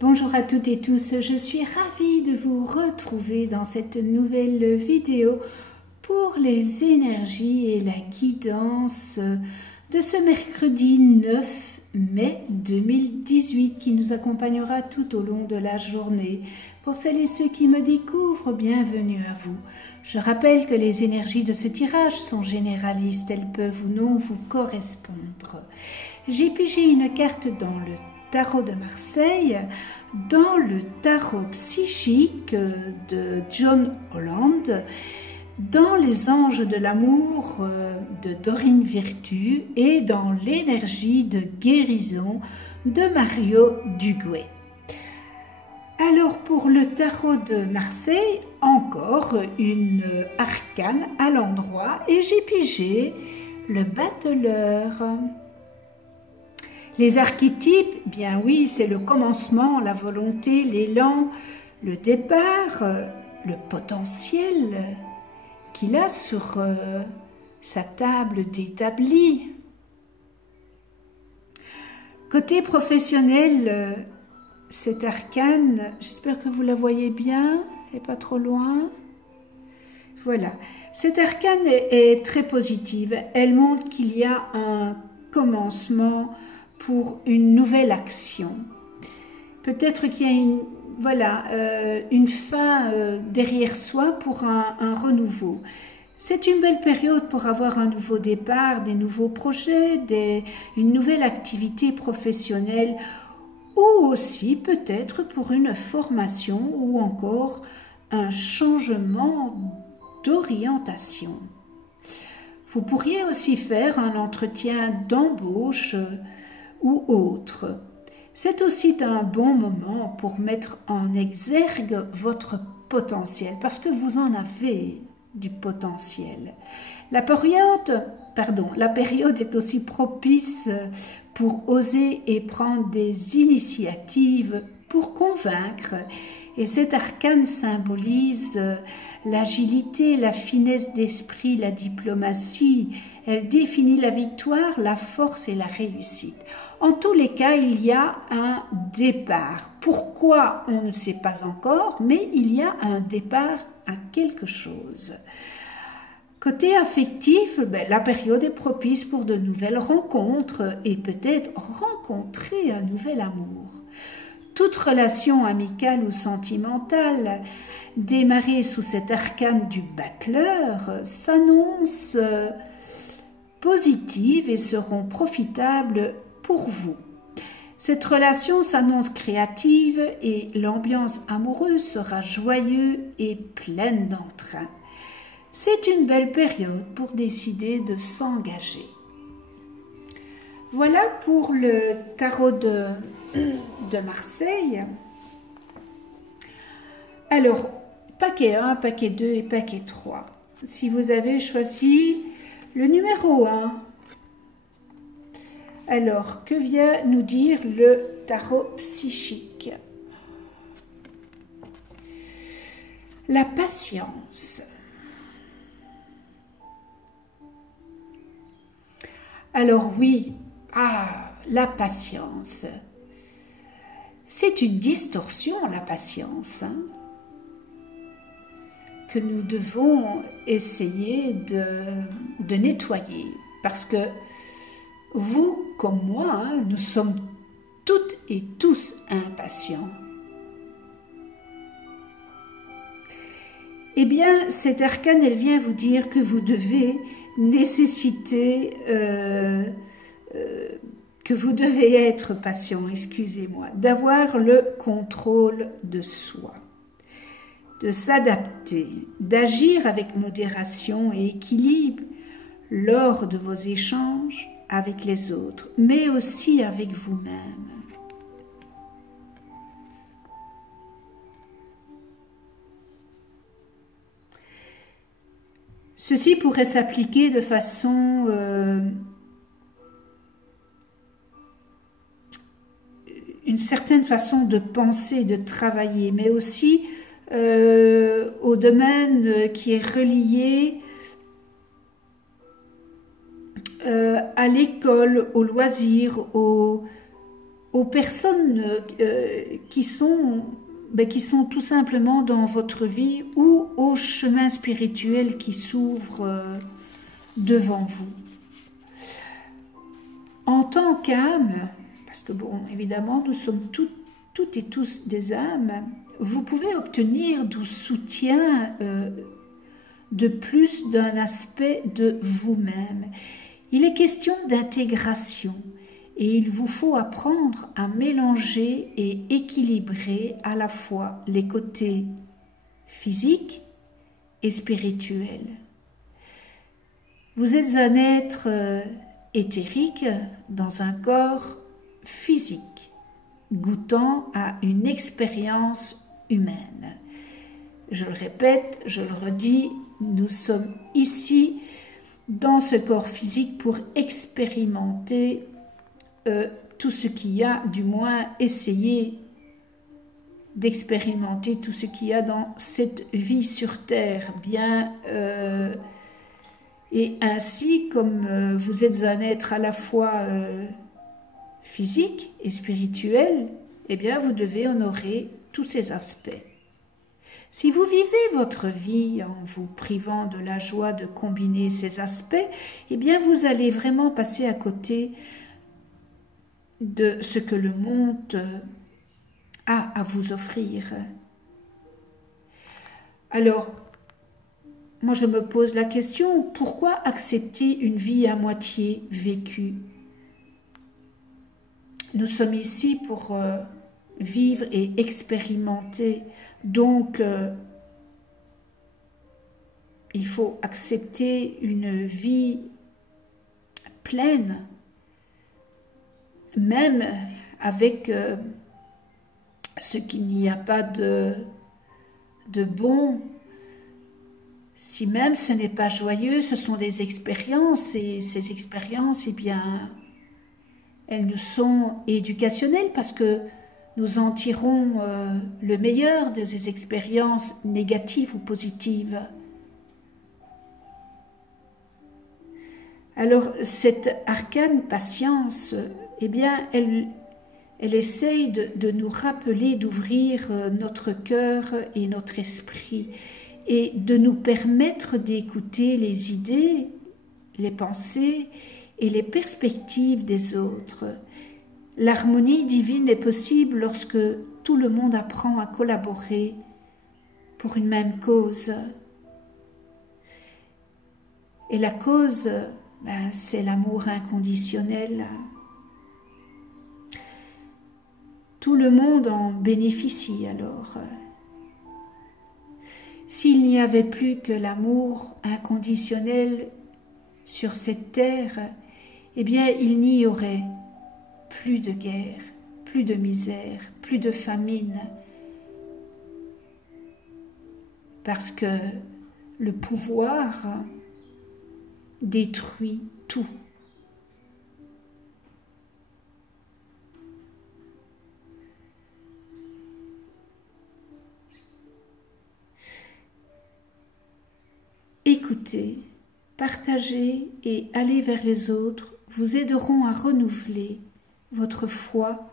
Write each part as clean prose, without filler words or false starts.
Bonjour à toutes et tous, je suis ravie de vous retrouver dans cette nouvelle vidéo pour les énergies et la guidance de ce mercredi 9 mai 2018 qui nous accompagnera tout au long de la journée. Pour celles et ceux qui me découvrent, bienvenue à vous. Je rappelle que les énergies de ce tirage sont généralistes, elles peuvent ou non vous correspondre. J'ai pigé une carte dans le Tarot de Marseille, dans le Tarot psychique de John Holland, dans les anges de l'amour de Dorine Virtue et dans l'énergie de guérison de Mario Duguay. Alors pour le Tarot de Marseille, encore une arcane à l'endroit et j'ai pigé le battleur. Les archétypes, bien oui, c'est le commencement, la volonté, l'élan, le départ, le potentiel qu'il a sur sa table d'établi. Côté professionnel, cette arcane, j'espère que vous la voyez bien et pas trop loin. Voilà, cette arcane est très positive. Elle montre qu'il y a un commencement pour une nouvelle action. Peut-être qu'il y a une fin derrière soi pour un renouveau. C'est une belle période pour avoir un nouveau départ, des nouveaux projets, une nouvelle activité professionnelle ou aussi peut-être pour une formation ou encore un changement d'orientation. Vous pourriez aussi faire un entretien d'embauche ou autre. C'est aussi un bon moment pour mettre en exergue votre potentiel, parce que vous en avez du potentiel. La période est aussi propice pour oser et prendre des initiatives pour convaincre. Et cette arcane symbolise l'agilité, la finesse d'esprit, la diplomatie. Elle définit la victoire, la force et la réussite. En tous les cas, il y a un départ. Pourquoi, on ne sait pas encore, mais il y a un départ à quelque chose. Côté affectif, la période est propice pour de nouvelles rencontres et peut-être rencontrer un nouvel amour. Toute relation amicale ou sentimentale démarrée sous cette arcane du battleur s'annonce positives et seront profitables pour vous. Cette relation s'annonce créative et l'ambiance amoureuse sera joyeuse et pleine d'entrain. C'est une belle période pour décider de s'engager. Voilà pour le tarot de Marseille. Alors, paquet 1, paquet 2 et paquet 3. Si vous avez choisi le numéro 1, alors que vient nous dire le tarot psychique? La patience. Alors oui, la patience. C'est une distorsion, la patience, que nous devons essayer de nettoyer. Parce que vous, comme moi, nous sommes toutes et tous impatients. Eh bien, cette arcane, elle vient vous dire que vous devez que vous devez être patient, excusez-moi, d'avoir le contrôle de soi, de s'adapter, d'agir avec modération et équilibre lors de vos échanges avec les autres, mais aussi avec vous-même. Ceci pourrait s'appliquer de façon une certaine façon de penser, de travailler, mais aussi au domaine qui est relié à l'école, aux loisirs, aux personnes qui sont tout simplement dans votre vie ou au chemin spirituel qui s'ouvre devant vous. En tant qu'âme, parce que bon, évidemment, nous sommes toutes et tous des âmes, vous pouvez obtenir du soutien de plus d'un aspect de vous-même. Il est question d'intégration et il vous faut apprendre à mélanger et équilibrer à la fois les côtés physiques et spirituels. Vous êtes un être éthérique dans un corps physique, goûtant à une expérience humaine. Je le répète, je le redis, nous sommes ici dans ce corps physique pour expérimenter tout ce qu'il y a, du moins essayer d'expérimenter tout ce qu'il y a dans cette vie sur Terre, bien et ainsi comme vous êtes un être à la fois physique et spirituel, eh bien vous devez honorer tous ces aspects. Si vous vivez votre vie en vous privant de la joie de combiner ces aspects, eh bien vous allez vraiment passer à côté de ce que le monde a à vous offrir. Alors, moi je me pose la question, pourquoi accepter une vie à moitié vécue? Nous sommes ici pour vivre et expérimenter, donc il faut accepter une vie pleine, même avec ce qu'il n'y a pas de bon. Si même ce n'est pas joyeux, ce sont des expériences, et ces expériences, eh bien, elles nous sont éducationnelles parce que nous en tirons le meilleur de ces expériences négatives ou positives. Alors, cette arcane patience, eh bien, elle essaye de nous rappeler d'ouvrir notre cœur et notre esprit et de nous permettre d'écouter les idées, les pensées et les perspectives des autres. L'harmonie divine est possible lorsque tout le monde apprend à collaborer pour une même cause. Et la cause, c'est l'amour inconditionnel. Tout le monde en bénéficie alors. S'il n'y avait plus que l'amour inconditionnel sur cette terre, eh bien il n'y aurait plus de guerre, plus de misère, plus de famine, parce que le pouvoir détruit tout. Écouter, partager et aller vers les autres vous aideront à renouveler votre foi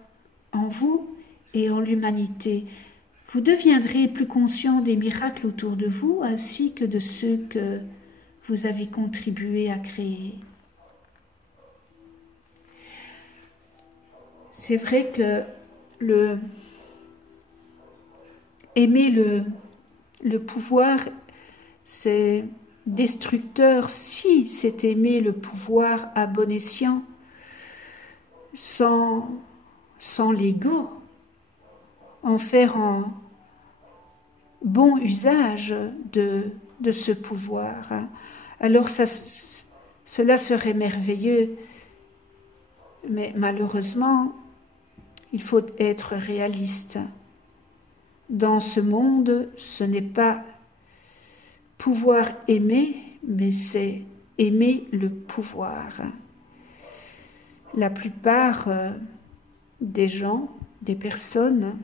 en vous et en l'humanité. Vous deviendrez plus conscient des miracles autour de vous ainsi que de ceux que vous avez contribué à créer. C'est vrai que aimer le pouvoir, c'est destructeur si c'est aimer le pouvoir à bon escient, sans l'ego, en faire un bon usage de ce pouvoir. Alors cela serait merveilleux, mais malheureusement, il faut être réaliste. Dans ce monde, ce n'est pas pouvoir aimer, mais c'est aimer le pouvoir. La plupart des gens, des personnes,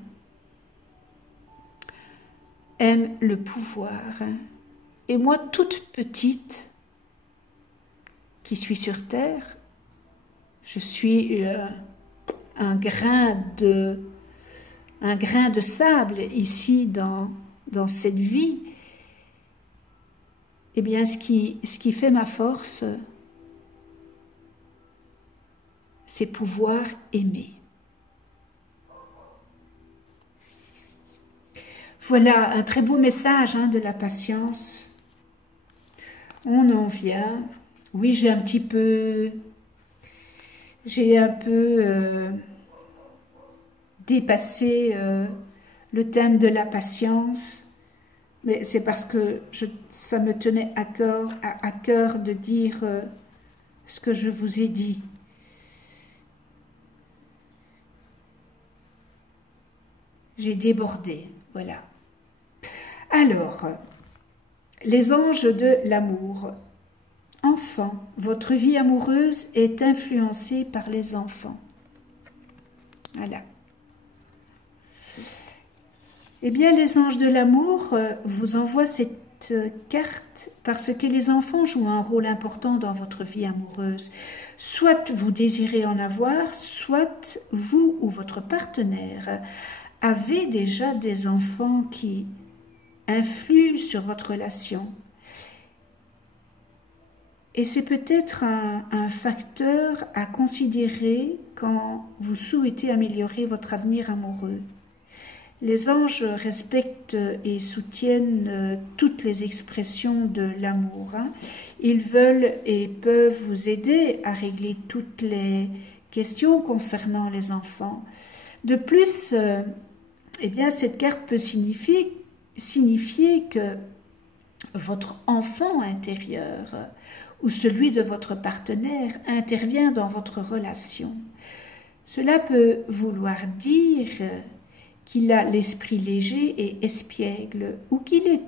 aiment le pouvoir. Et moi, toute petite, qui suis sur Terre, je suis un grain de sable ici dans cette vie, eh bien ce qui fait ma force, c'est pouvoir aimer. Voilà un très beau message de la patience. On en vient. Oui, j'ai un peu dépassé le thème de la patience, mais c'est parce que ça me tenait à cœur de dire ce que je vous ai dit. J'ai débordé, voilà. Alors, les anges de l'amour. Enfants, votre vie amoureuse est influencée par les enfants. Voilà. Eh bien, les anges de l'amour vous envoient cette carte parce que les enfants jouent un rôle important dans votre vie amoureuse. Soit vous désirez en avoir, soit vous ou votre partenaire avez déjà des enfants qui influent sur votre relation. Et c'est peut-être un facteur à considérer quand vous souhaitez améliorer votre avenir amoureux. Les anges respectent et soutiennent toutes les expressions de l'amour. Ils veulent et peuvent vous aider à régler toutes les questions concernant les enfants. De plus, eh bien, cette carte peut signifier que votre enfant intérieur ou celui de votre partenaire intervient dans votre relation. Cela peut vouloir dire qu'il a l'esprit léger et espiègle, ou qu'il est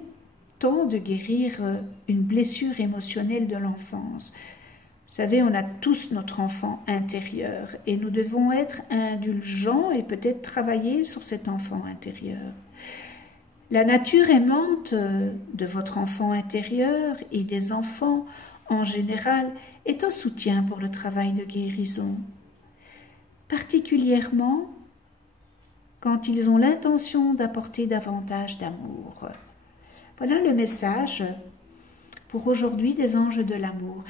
temps de guérir une blessure émotionnelle de l'enfance. Vous savez, on a tous notre enfant intérieur et nous devons être indulgents et peut-être travailler sur cet enfant intérieur. La nature aimante de votre enfant intérieur et des enfants en général est un soutien pour le travail de guérison, particulièrement quand ils ont l'intention d'apporter davantage d'amour. Voilà le message pour aujourd'hui des anges de l'amour.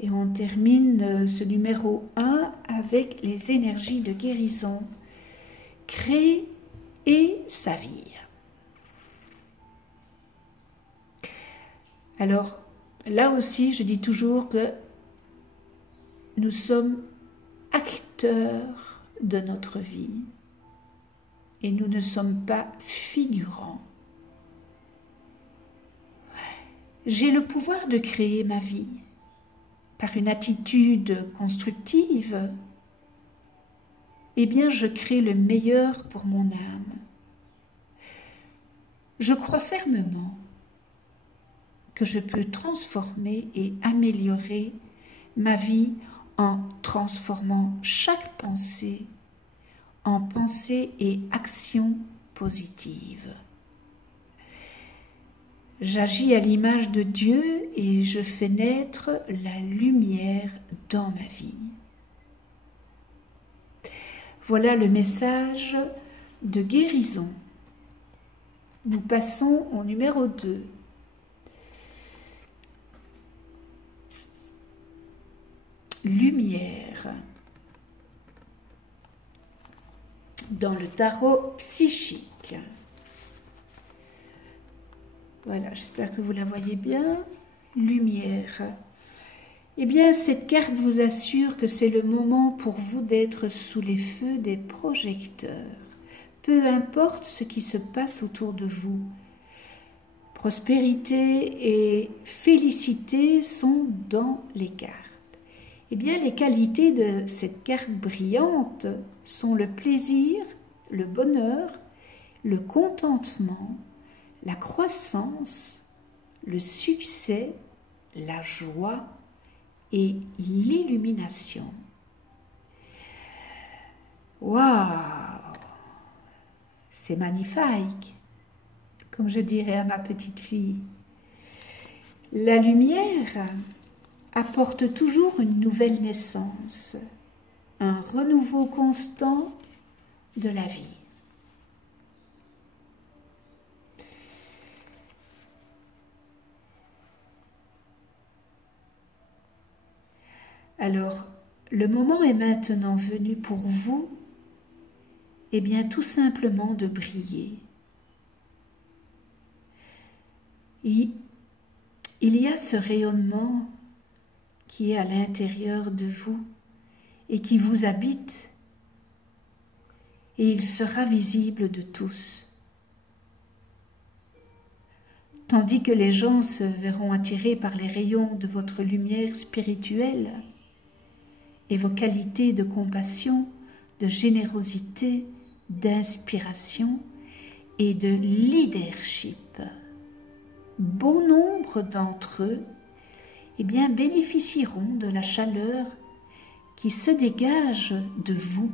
Et on termine ce numéro 1 avec les énergies de guérison. Créer et s'avir. Alors, là aussi, je dis toujours que nous sommes acteurs de notre vie et nous ne sommes pas figurants. J'ai le pouvoir de créer ma vie par une attitude constructive. Eh bien, je crée le meilleur pour mon âme. Je crois fermement que je peux transformer et améliorer ma vie en transformant chaque pensée en pensée et action positive. J'agis à l'image de Dieu et je fais naître la lumière dans ma vie. Voilà le message de guérison. Nous passons au numéro 2. Lumière. Dans le tarot psychique. Voilà, j'espère que vous la voyez bien. Lumière. Eh bien, cette carte vous assure que c'est le moment pour vous d'être sous les feux des projecteurs. Peu importe ce qui se passe autour de vous. Prospérité et félicité sont dans les cartes. Eh bien, les qualités de cette carte brillante sont le plaisir, le bonheur, le contentement, la croissance, le succès, la joie et l'illumination. Waouh! C'est magnifique, comme je dirais à ma petite fille. La lumière apporte toujours une nouvelle naissance, un renouveau constant de la vie. Alors, le moment est maintenant venu pour vous, eh bien tout simplement de briller. Il y a ce rayonnement qui est à l'intérieur de vous et qui vous habite, et il sera visible de tous. Tandis que les gens se verront attirés par les rayons de votre lumière spirituelle et vos qualités de compassion, de générosité, d'inspiration et de leadership. Bon nombre d'entre eux eh bien, bénéficieront de la chaleur qui se dégage de vous.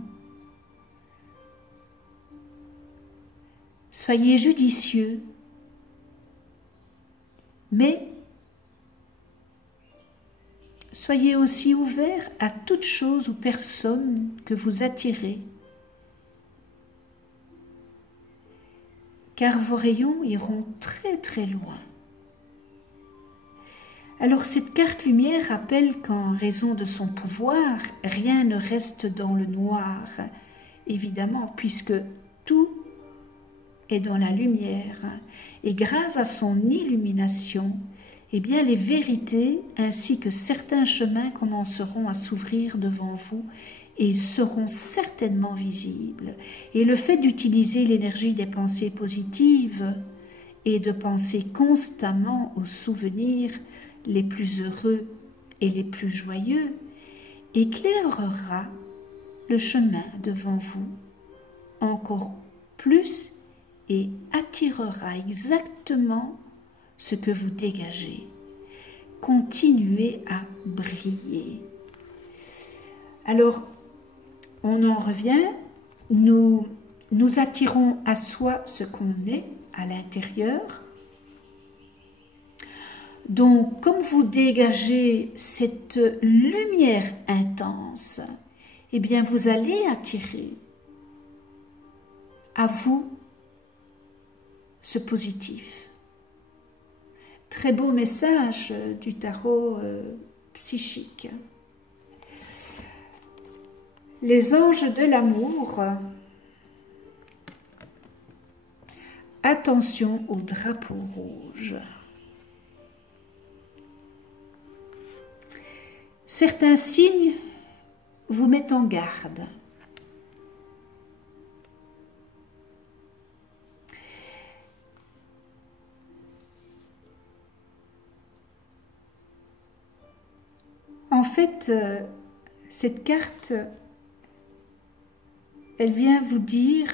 Soyez judicieux, mais soyez aussi ouverts à toute chose ou personne que vous attirez, car vos rayons iront très très loin. Alors cette carte lumière rappelle qu'en raison de son pouvoir, rien ne reste dans le noir, évidemment, puisque tout est dans la lumière. Et grâce à son illumination, eh bien les vérités ainsi que certains chemins commenceront à s'ouvrir devant vous et seront certainement visibles. Et le fait d'utiliser l'énergie des pensées positives et de penser constamment aux souvenirs les plus heureux et les plus joyeux éclairera le chemin devant vous encore plus et attirera exactement ce que vous dégagez. Continuez à briller. Alors, on en revient, nous attirons à soi ce qu'on est à l'intérieur. Donc, comme vous dégagez cette lumière intense, eh bien, vous allez attirer à vous ce positif. Très beau message du tarot psychique. Les anges de l'amour, attention au drapeau rouge. Certains signes vous mettent en garde. En fait, cette carte, elle vient vous dire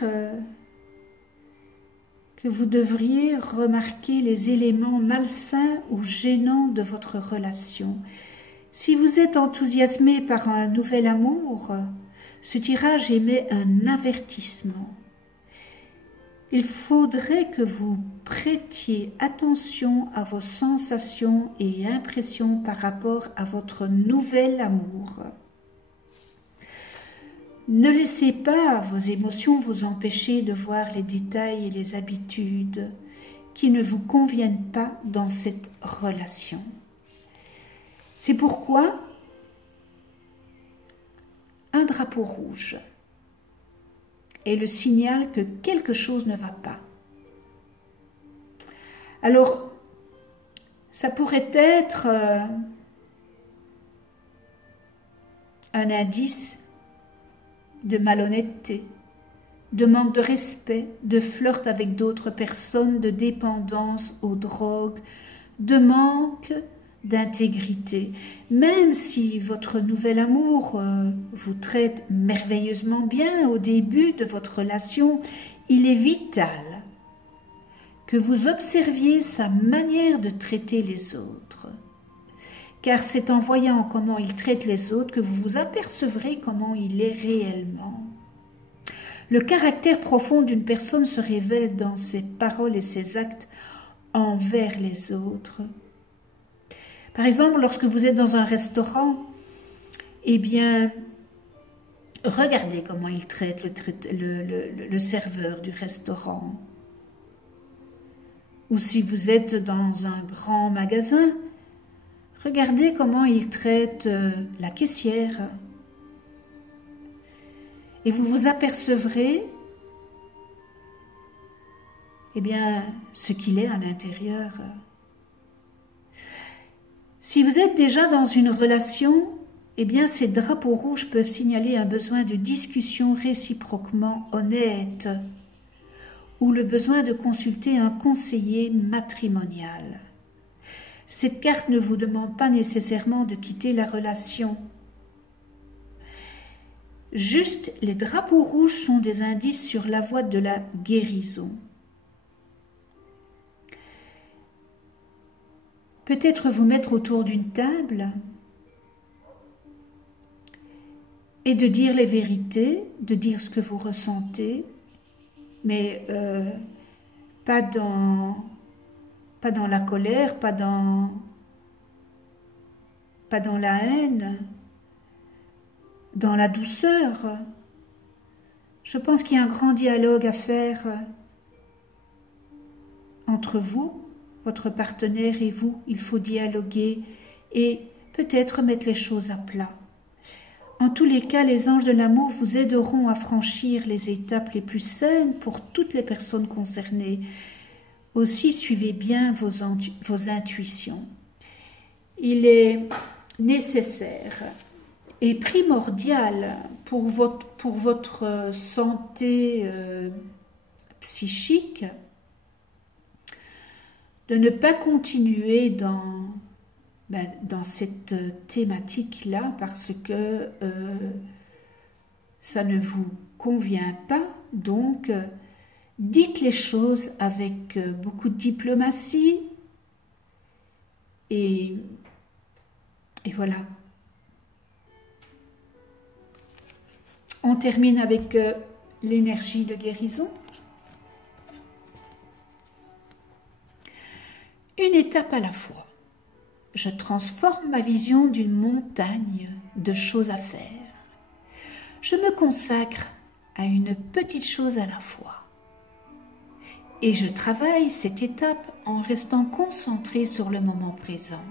que vous devriez remarquer les éléments malsains ou gênants de votre relation. Si vous êtes enthousiasmé par un nouvel amour, ce tirage émet un avertissement. Il faudrait que vous prêtiez attention à vos sensations et impressions par rapport à votre nouvel amour. Ne laissez pas vos émotions vous empêcher de voir les détails et les habitudes qui ne vous conviennent pas dans cette relation. C'est pourquoi un drapeau rouge est le signal que quelque chose ne va pas. Alors, ça pourrait être un indice de malhonnêteté, de manque de respect, de flirt avec d'autres personnes, de dépendance aux drogues, de manque d'intégrité. Même si votre nouvel amour vous traite merveilleusement bien au début de votre relation, il est vital que vous observiez sa manière de traiter les autres. Car c'est en voyant comment il traite les autres que vous vous apercevrez comment il est réellement. Le caractère profond d'une personne se révèle dans ses paroles et ses actes envers les autres. Par exemple, lorsque vous êtes dans un restaurant, eh bien, regardez comment il traite le serveur du restaurant. Ou si vous êtes dans un grand magasin, regardez comment il traite la caissière. Et vous vous apercevrez, eh bien, ce qu'il est à l'intérieur. Si vous êtes déjà dans une relation, eh bien, ces drapeaux rouges peuvent signaler un besoin de discussion réciproquement honnête ou le besoin de consulter un conseiller matrimonial. Cette carte ne vous demande pas nécessairement de quitter la relation. Juste, les drapeaux rouges sont des indices sur la voie de la guérison. Peut-être vous mettre autour d'une table et de dire les vérités, de dire ce que vous ressentez, mais pas dans la colère, pas dans la haine, dans la douceur. Je pense qu'il y a un grand dialogue à faire entre vous, votre partenaire et vous. Il faut dialoguer et peut-être mettre les choses à plat. En tous les cas, les anges de l'amour vous aideront à franchir les étapes les plus saines pour toutes les personnes concernées. Aussi, suivez bien vos intuitions. Il est nécessaire et primordial pour votre santé psychique de ne pas continuer dans cette thématique-là parce que ça ne vous convient pas. Donc, dites les choses avec beaucoup de diplomatie et voilà. On termine avec l'énergie de guérison. Une étape à la fois. Je transforme ma vision d'une montagne de choses à faire. Je me consacre à une petite chose à la fois. Et je travaille cette étape en restant concentré sur le moment présent.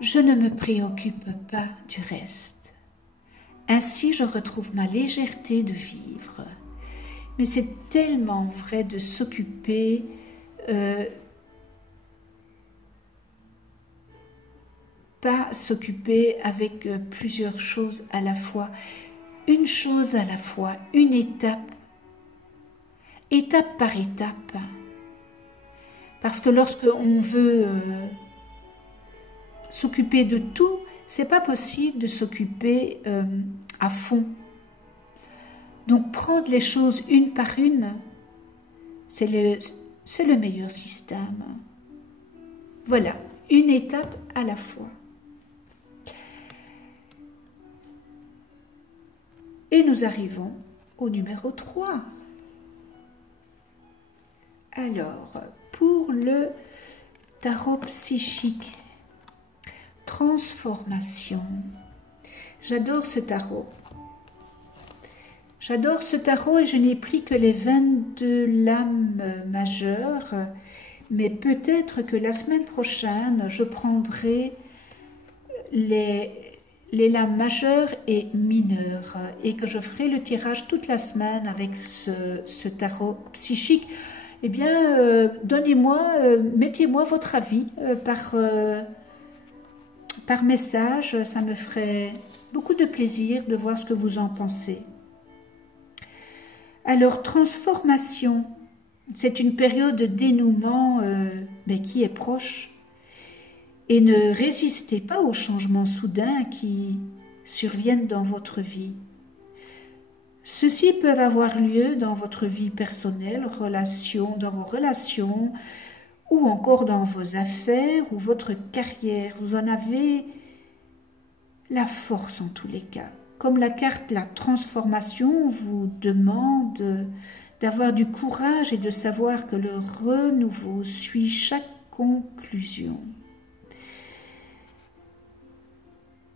Je ne me préoccupe pas du reste. Ainsi, je retrouve ma légèreté de vivre. Mais c'est tellement vrai de s'occuper pas s'occuper avec plusieurs choses à la fois. Une chose à la fois, une étape par étape. Parce que lorsque on veut s'occuper de tout, c'est pas possible de s'occuper à fond. Donc prendre les choses une par une, c'est le meilleur système. Voilà, une étape à la fois. Et nous arrivons au numéro 3. Alors, pour le tarot psychique, transformation. J'adore ce tarot. J'adore ce tarot et je n'ai pris que les 22 lames majeures, mais peut-être que la semaine prochaine, je prendrai les lames majeures et mineures et que je ferai le tirage toute la semaine avec ce tarot psychique. Eh bien, mettez-moi votre avis par message. Ça me ferait beaucoup de plaisir de voir ce que vous en pensez. Alors, transformation, c'est une période de dénouement qui est proche. Et ne résistez pas aux changements soudains qui surviennent dans votre vie. Ceux-ci peuvent avoir lieu dans votre vie personnelle, dans vos relations, ou encore dans vos affaires ou votre carrière. Vous en avez la force en tous les cas. Comme la carte La Transformation vous demande d'avoir du courage et de savoir que le renouveau suit chaque conclusion.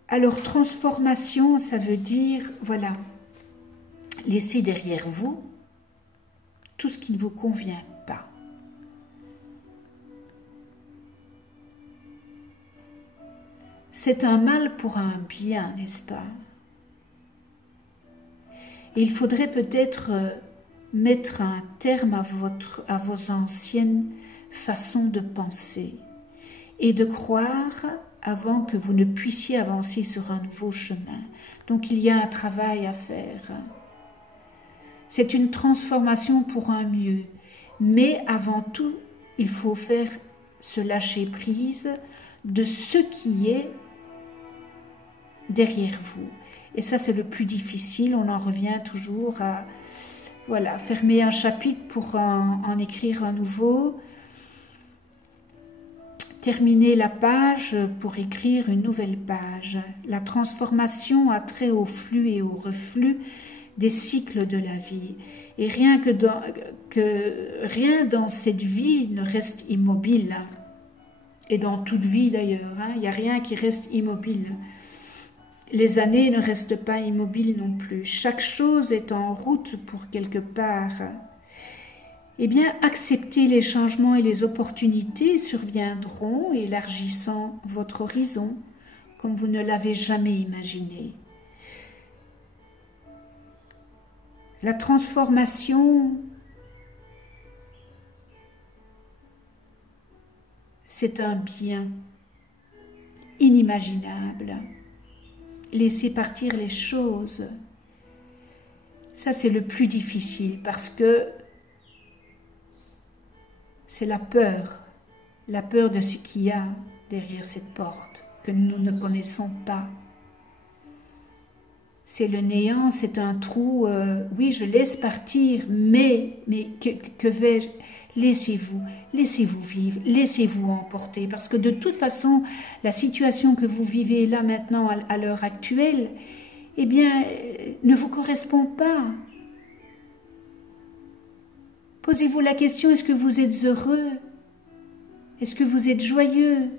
Alors, transformation, ça veut dire, voilà, laissez derrière vous tout ce qui ne vous convient pas. C'est un mal pour un bien, n'est-ce pas? Et il faudrait peut-être mettre un terme à vos anciennes façons de penser et de croire avant que vous ne puissiez avancer sur un nouveau chemin. Donc il y a un travail à faire. C'est une transformation pour un mieux. Mais avant tout, il faut faire se lâcher prise de ce qui est derrière vous. Et ça, c'est le plus difficile. On en revient toujours à voilà, fermer un chapitre pour en écrire un nouveau. Terminer la page pour écrire une nouvelle page. La transformation a trait au flux et au reflux des cycles de la vie. Et rien dans cette vie ne reste immobile. Et dans toute vie d'ailleurs, il n'y a rien qui reste immobile. Les années ne restent pas immobiles non plus. Chaque chose est en route pour quelque part. Eh bien, acceptez les changements et les opportunités surviendront, élargissant votre horizon comme vous ne l'avez jamais imaginé. La transformation, c'est un bien inimaginable. Laissez partir les choses. Ça, c'est le plus difficile parce que c'est la peur de ce qu'il y a derrière cette porte que nous ne connaissons pas. C'est le néant, c'est un trou, oui, je laisse partir, mais que vais-je? Laissez-vous vivre, laissez-vous emporter, parce que de toute façon, la situation que vous vivez là maintenant, à l'heure actuelle, eh bien, ne vous correspond pas. Posez-vous la question, est-ce que vous êtes heureux? Est-ce que vous êtes joyeux?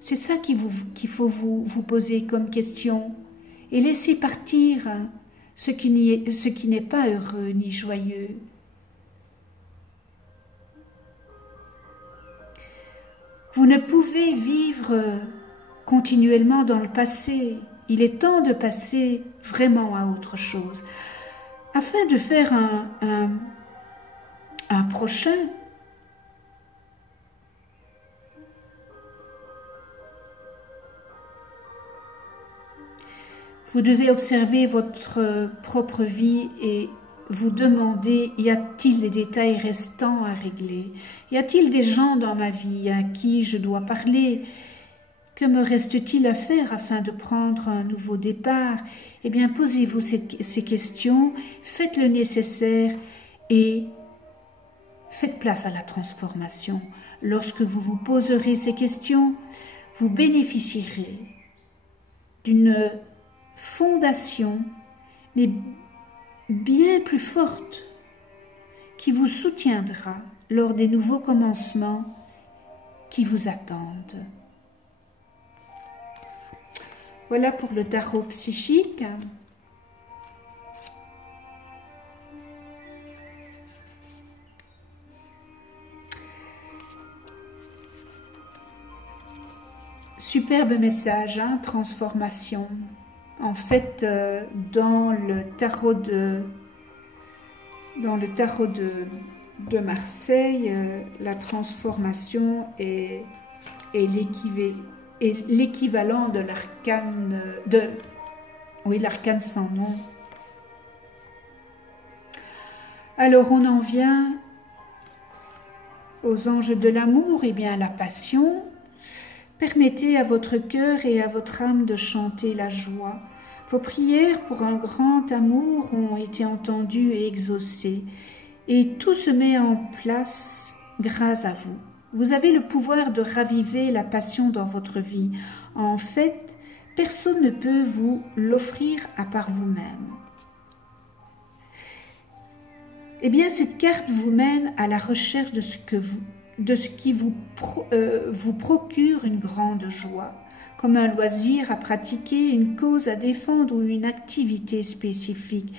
C'est ça qu'il faut vous poser comme question. Et laissez partir ce qui n'est pas heureux ni joyeux. Vous ne pouvez vivre continuellement dans le passé. Il est temps de passer vraiment à autre chose. Afin de faire un prochain, vous devez observer votre propre vie et vous demander, y a-t-il des détails restants à régler? Y a-t-il des gens dans ma vie à qui je dois parler? Que me reste-t-il à faire afin de prendre un nouveau départ? Eh bien, posez-vous ces questions, faites le nécessaire et faites place à la transformation. Lorsque vous vous poserez ces questions, vous bénéficierez d'une fondation, mais bien plus forte, qui vous soutiendra lors des nouveaux commencements qui vous attendent. Voilà pour le tarot psychique. Superbe message, hein, transformation. En fait, dans le tarot de Marseille, la transformation est l'équivalent de l'arcane l'arcane sans nom. Alors on en vient aux anges de l'amour, et bien la passion. Permettez à votre cœur et à votre âme de chanter la joie. Vos prières pour un grand amour ont été entendues et exaucées, et tout se met en place grâce à vous. Vous avez le pouvoir de raviver la passion dans votre vie. En fait, personne ne peut vous l'offrir à part vous-même. Eh bien, cette carte vous mène à la recherche de ce qui vous procure une grande joie. comme un loisir à pratiquer, une cause à défendre ou une activité spécifique.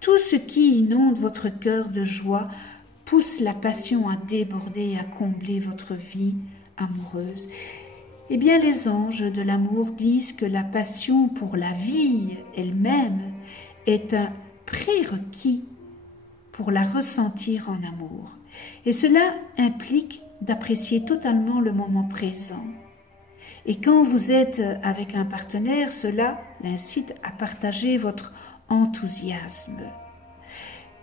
Tout ce qui inonde votre cœur de joie pousse la passion à déborder et à combler votre vie amoureuse. Eh bien, les anges de l'amour disent que la passion pour la vie elle-même est un prérequis pour la ressentir en amour. Et cela implique d'apprécier totalement le moment présent. Et quand vous êtes avec un partenaire, cela l'incite à partager votre enthousiasme.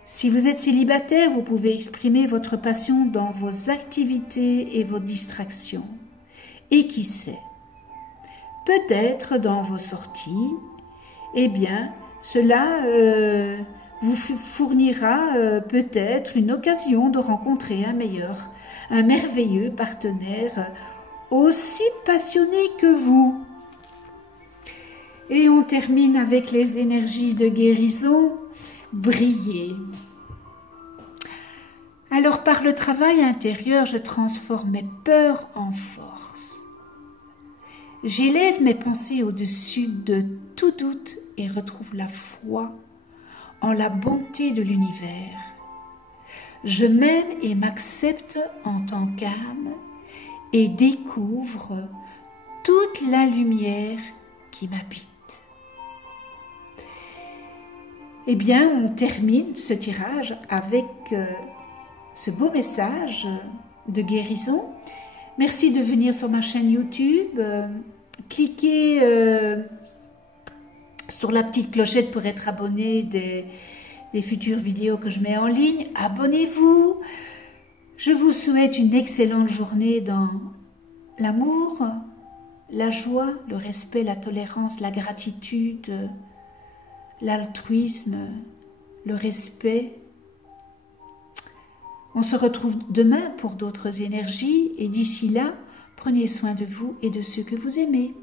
Si vous êtes célibataire, vous pouvez exprimer votre passion dans vos activités et vos distractions. Et qui sait, peut-être dans vos sorties, eh bien, cela vous fournira peut-être une occasion de rencontrer un merveilleux partenaire aussi passionné que vous. Et on termine avec les énergies de guérison. Briller. Alors par le travail intérieur, je transforme mes peurs en force. J'élève mes pensées au-dessus de tout doute et retrouve la foi en la bonté de l'univers. Je m'aime et m'accepte en tant qu'âme et découvre toute la lumière qui m'habite. Eh bien, on termine ce tirage avec ce beau message de guérison. Merci de venir sur ma chaîne YouTube. Cliquez sur la petite clochette pour être abonné des futures vidéos que je mets en ligne. Abonnez-vous. Je vous souhaite une excellente journée dans l'amour, la joie, le respect, la tolérance, la gratitude, l'altruisme, le respect. On se retrouve demain pour d'autres énergies et d'ici là, prenez soin de vous et de ceux que vous aimez.